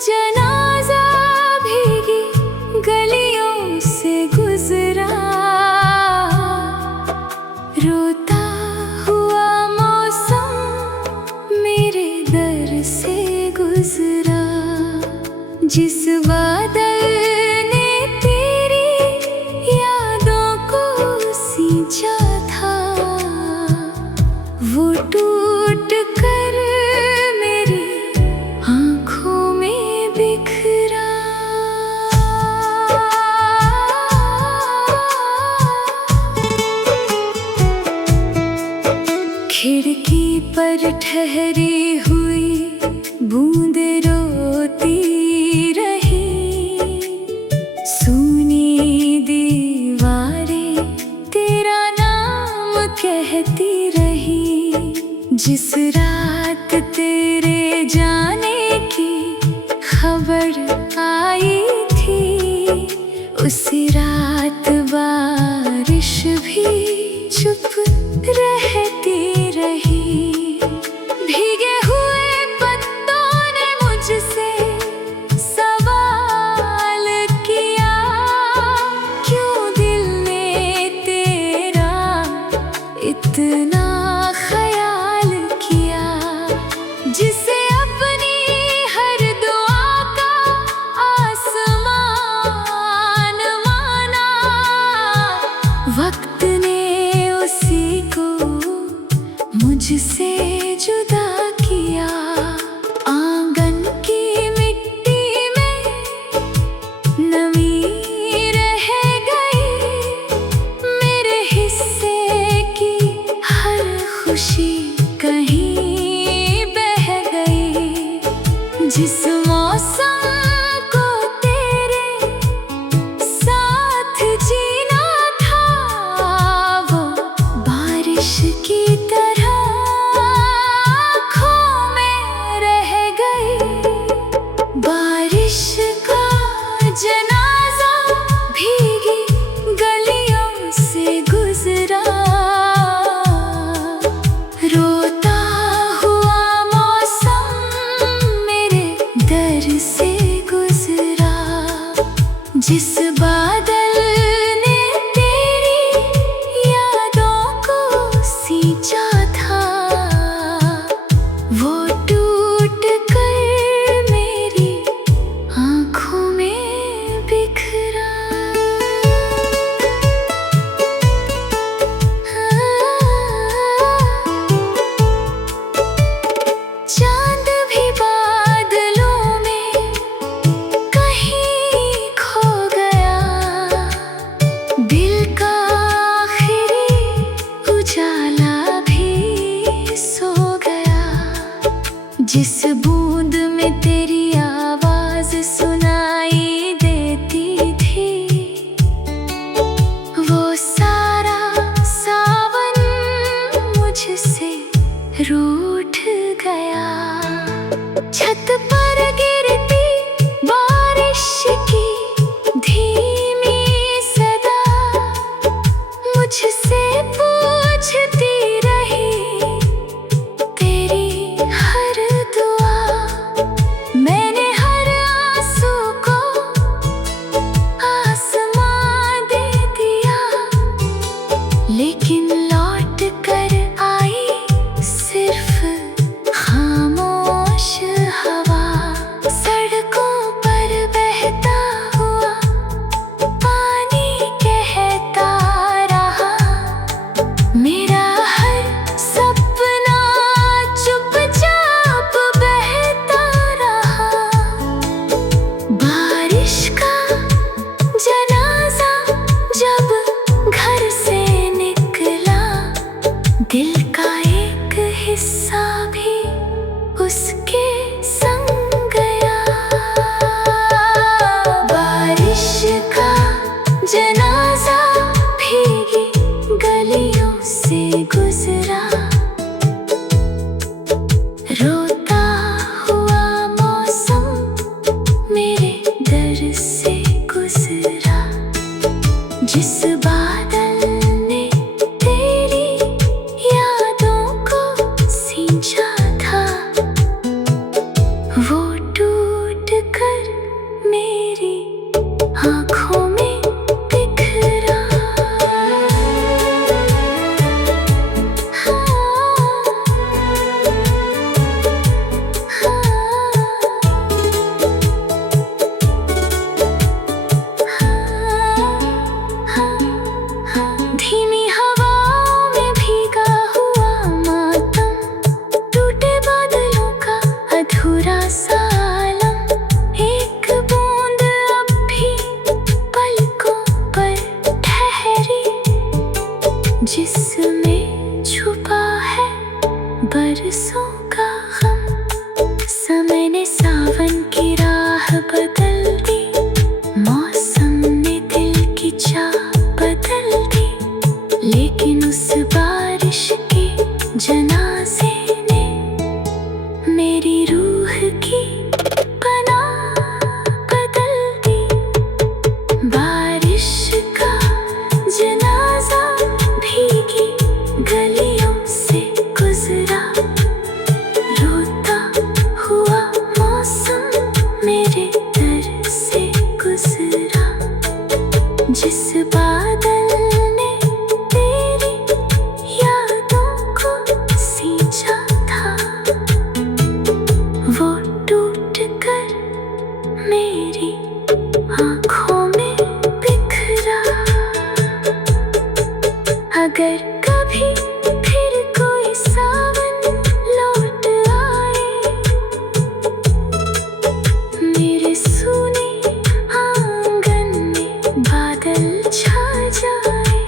जनाजा भीगी गलियों से गुजरा, रोता हुआ मौसम मेरे दर से गुजरा। जिस बादल ने तेरी यादों को सींचा था, वो टूट कर मेरी आँखों में बिखरा। खिड़की पर ठहरी हुई बूंदे रोती रही, सूनी दीवारें तेरा नाम कहती रही। जिस रात तेरे जाने की खबर आई थी, उस रात बारिश भी चुप रहती रही। भीगे हुए पत्तों ने मुझसे सवाल किया, क्यों दिल ने तेरा इतना ख्याल किया। जिसे अपनी हर दुआ का आसमान माना, वक्त ने उसी को मुझसे जुदा किया। आंगन की मिट्टी में नमी रह गई, मेरे हिस्से की हर खुशी कहीं बह गई। जिस मौसम को तेरे साथ जीना था, वो बारिश की तरह आँखों में रह गई। बारिश का जनाजा भीगी गलियों से गुजरा, रोता हुआ मौसम मेरे दर से गुजरा। जिस बादल ने तेरी यादों को सींचा था, वो टूट कर मेरी आँखों में बिखरा। चांद भी बादलों में कहीं खो गया, दिल का आखिरी उजाला भी सो गया। जिस बूंद में तेरी आवाज सुनाई देती थी, वो सारा सावन मुझसे रूठ गया। छत पर गिरती बारिश की धीमी सदा मुझसे पूछती रही तेरी हर दुआ। मैंने हर आंसू को आसमां दे दिया, लेकिन लौट कर आई सिर्फ खामोश हवा। सड़कों पर बहता हुआ पानी कहता रहा, मेरा हर सपना चुपचाप बहता रहा। बारिश का जनाजा जब घर से निकला, दिल का एक हिस्सा भी उसके संग गया। बारिश का जनाजा भीगी गलियों से गुजरा, रोता हुआ मौसम मेरे दर से गुजरा। जिस बादल ने तेरी यादों को सींचा था, बरसों का गम, समय ने सावन की राह बदल दी, मौसम ने दिल की चाह बदल दी, लेकिन उस बारिश के जनाजे ने मेरी रूह की पनाह बदल दी। बारिश का जनाजा भीगी गलियों से गुजरा, रोता हुआ मौसम मेरे दर से गुजरा। जिस बादल ने तेरी यादों को सींचा था, वो टूट कर मेरी आँखों में बिखरा। अगर कभी फिर कोई सावन लौट आए, मेरे सूने आंगन में बादल छा जाए,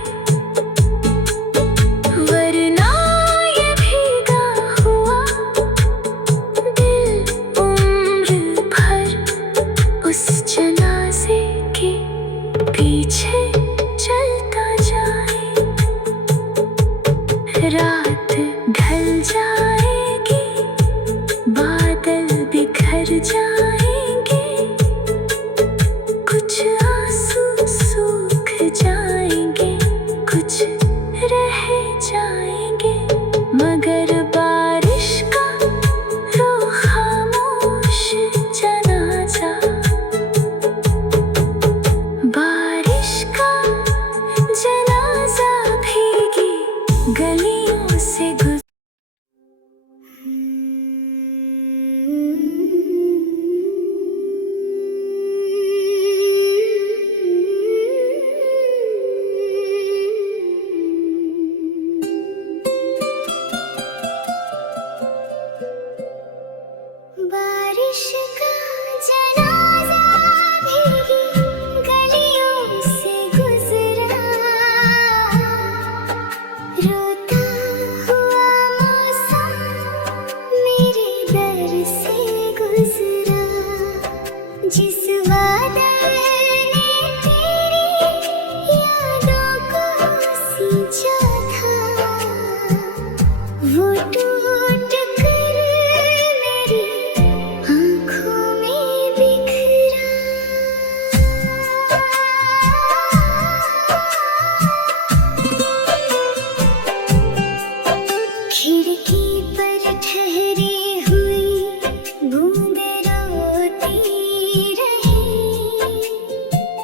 वरना ये भीगा हुआ दिल उम्र भर उस जनाजे के पीछे चलता जाए। रात ढल जाएगी, बादल बिखर जाएंगे, कुछ आंसू सूख जाएंगे, कुछ रह जाएंगे, मगर बारिश का वो खामोश जनाजा, बारिश का जनाजा भीगी गलियों से गुजरा। बारिश का जनाजा भीगी गलियों से गुजरा, रोता हुआ मौसम मेरे दर से गुजरा। जिस बादल ने तेरी यादों को सींचा था, वो टूट कर मेरी आँखों में बिखरा। खिड़की पर ठहरी हुई बूंदें रोती रही,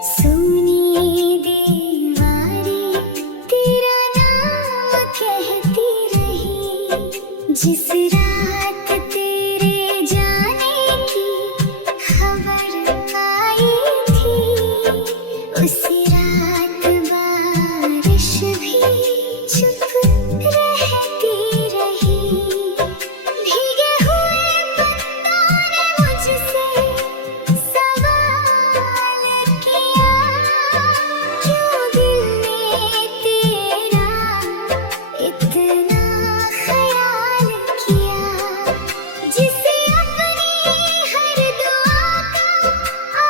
सोनी दीवारें तेरा नाम कहती रही। जिस रात तेरे जाने की खबर आई थी, उस रात बारिश भी चुप रहती रही। भीगे हुए पत्तों ने मुझसे सवाल किया, क्यों दिल ने तेरा इतना ख्याल किया। जिसे अपनी हर दुआ का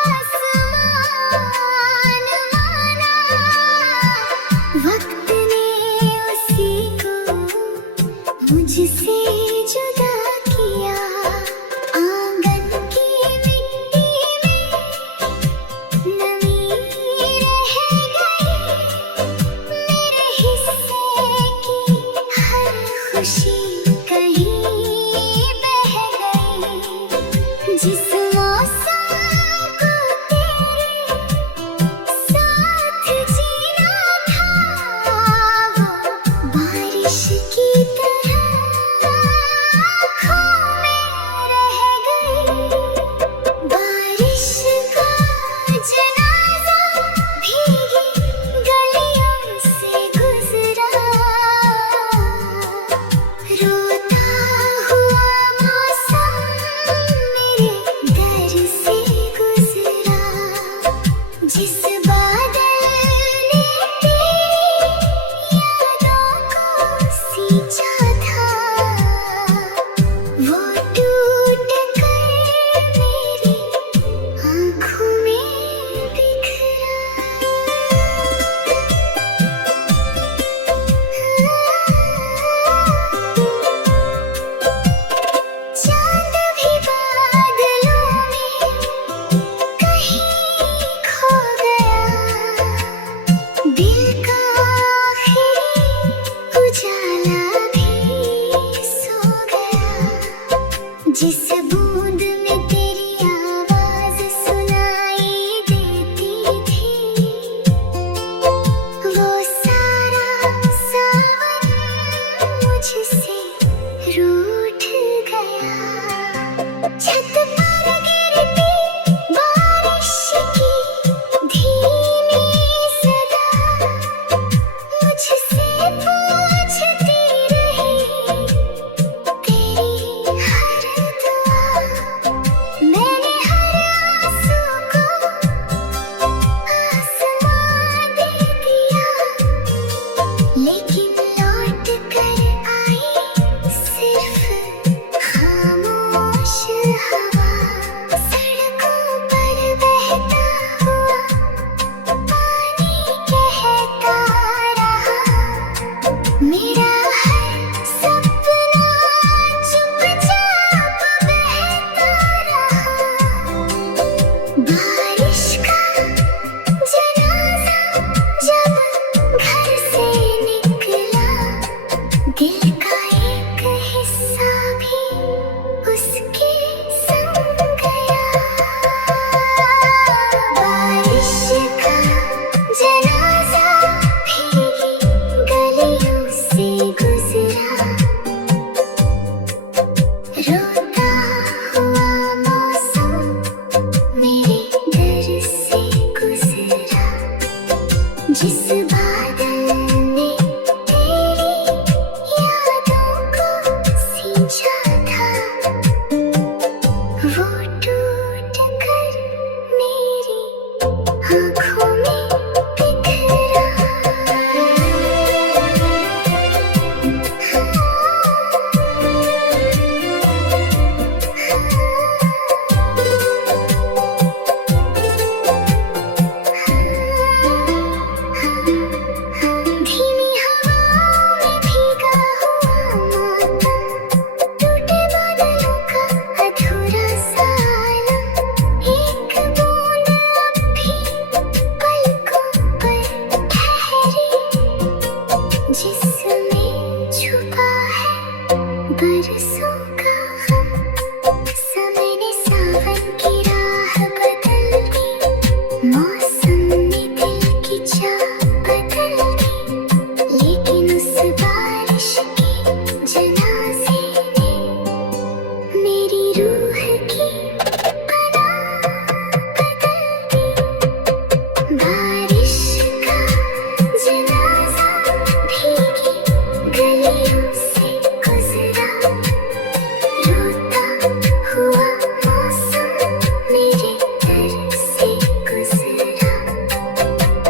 आसमान माना, वक्त ने उसी को मुझसे जुदा किया। आंगन की मिट्टी में नमी रह गई, मेरे हिस्से की हर खुशी कहीं बह गई। जिस मौसम को तेरे साथ जीना था, वो बारिश की तरह आँखों में रह गई। बारिश का जनाजा भीगी गलियों से गुजरा, जिस बूंद में तेरी आवाज सुनाई देती थी, वो सारा सावन मुझसे रूठ गया। छत पर गिरती बारिश की धीमी सदा मुझसे पूछती रही, तेरी हर दुआ। मैंने हर आंसू को आसमां दे दिया, लेकिन लौट कर आई सिर्फ खामोश हवा। सड़कों पर बहता हुआ पानी कहता रहा, मेरा हर सपना चुपचाप बहता रहा। बारिश का जनाजा जब घर से निकला, दिल का एक हिस्सा भी उसके संग गया। बारिश का जनाजा भीगी गलियों से गुजरा, रोता हुआ मौसम मेरे दर से गुजरा। जिस बादल ने तेरी यादों को सींचा था, वो टूट कर मेरी आँखों में बिखरा। धीमी हवाओं में भीगा हुआ मौसम, टूटे बादलों का अधूरा सा आलम। एक बूंद अब भी पलकों पर ठहरी, जिसमें छुपा है बरसों का गम। समय ने सावन की राह बदल दी, मौसम ने दिल की चाह बदल दी, लेकिन उस बारिश के जनाजे ने मेरी रूह की पनाह बदल दी। बारिश का जनाजा भीगी गलियों से गुजरा, रोता हुआ मौसम मेरे दर से गुजरा।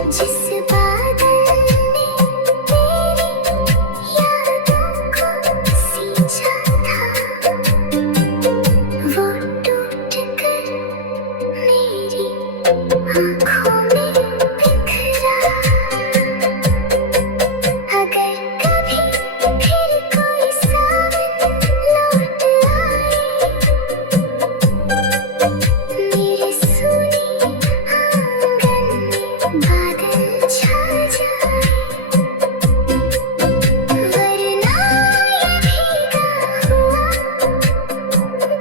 जिस बादल ने तेरी यादों को सींचा था, वो टूट कर मेरी आँखों में बिखरा। अगर कभी फिर कोई सावन लौट आए, मेरे सूने आंगन में बादल छा जाए, वरना ये भीगा हुआ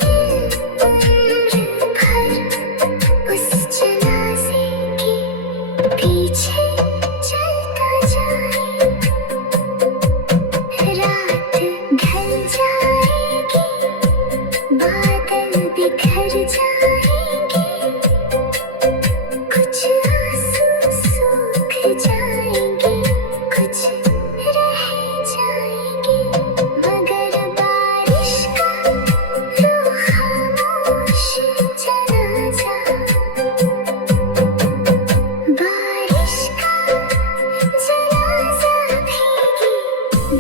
दिल उम्र भर उस जनाजे के पीछे चलता जाए। रात ढल जाएगी, बादल बिखर जाएंगे, कुछ आंसू सूख जाएंगे, कुछ रह जाएंगे, मगर बारिश का वो खामोश जनाजा। बारिश का जनाजा भीगी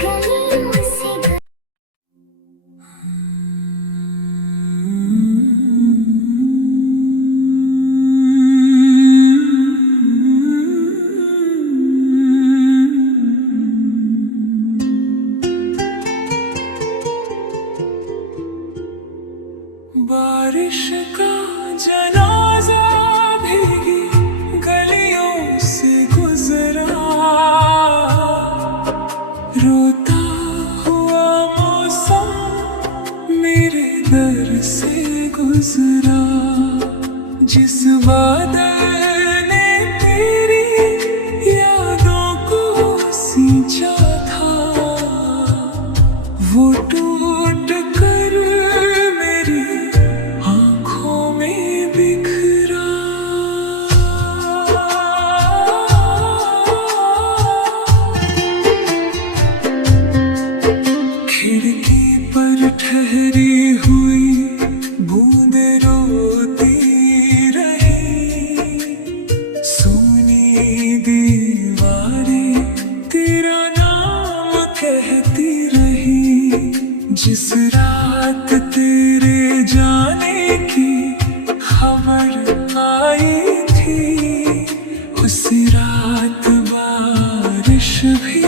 गलियों से बारिश का जनाजा भीगी गलियों से गुजरा, रोता हुआ मौसम मेरे दर से गुजरा, जिस बादल ने तेरी यादों को सींचा था, वो टूट कर मेरी आंखों में बिखरा। खिड़की पर ठहरी हुई बूंदे रोती रही, सुनी दीवारें तेरा नाम कहती रही। जिस रात तेरे जाने की खबर आई थी, उस रात बारिश भी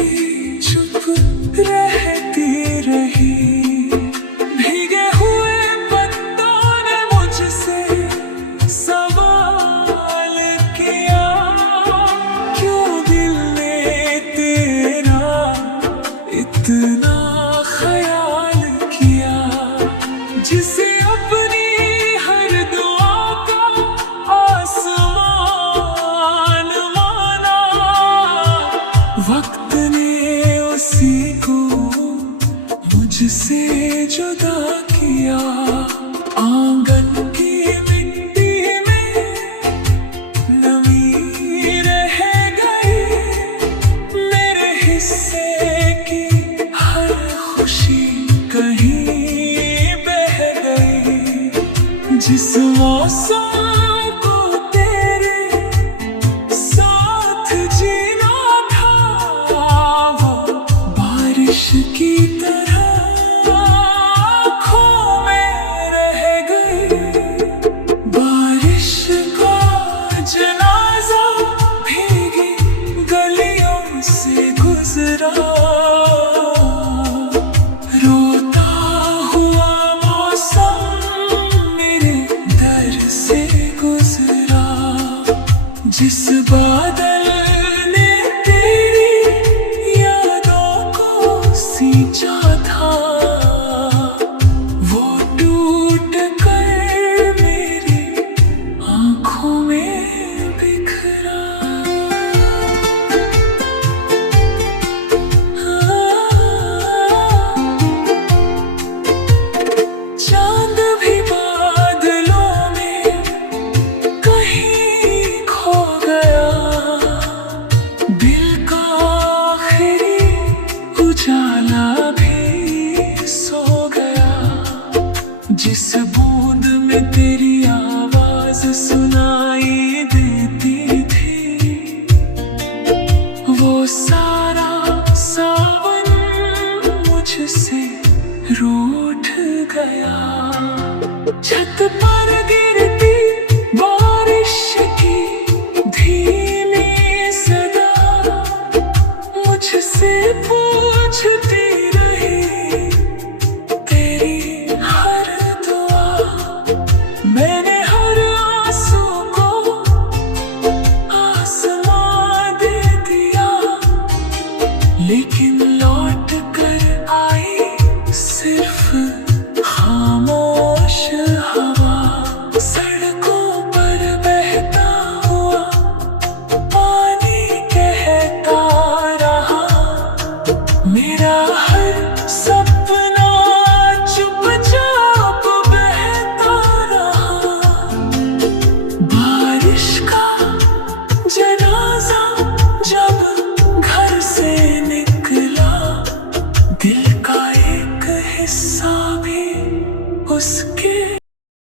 चुप रहती रही। भीगे हुए पत्तों ने मुझसे सवाल किया, क्यों दिल ने तेरा इतना ख्याल किया। जिसे अपनी हर दुआ का आसमान माना, वक्त ने उसी को मुझसे जुदा किया। आंगन की मिट्टी में नमी रह गई, मेरे हिस्से की हर खुशी कहीं बह गई। जिस मौसम को तेरे साथ जीना था, वो बारिश की तरह आँखों में रह गई। बारिश का जनाजा भीगी गलियों से गुजरा, रोता हुआ मौसम मेरे दर से गुजरा। जिस बादल ने तेरी यादों को सींचा था, वो टूट कर मेरी आंखों में बिखरा। चांद भी बादलों में कहीं खो गया, दिल का आखिरी उजाला भी सो गया। जिस बूंद में तेरी आवाज सुनाई देती थी, वो सारा सावन मुझसे रूठ गया। छत पर गिरती बारिश की धीमी सदा मुझसे पूछती रही, तेरी हर दुआ। मैंने हर आंसू को आसमां दे दिया, लेकिन लौट कर आई सिर्फ खामोश हवा। सड़कों पर बहता हुआ पानी कहता रहा, मेरा हर सपना चुपचाप बहता रहा। बारिश का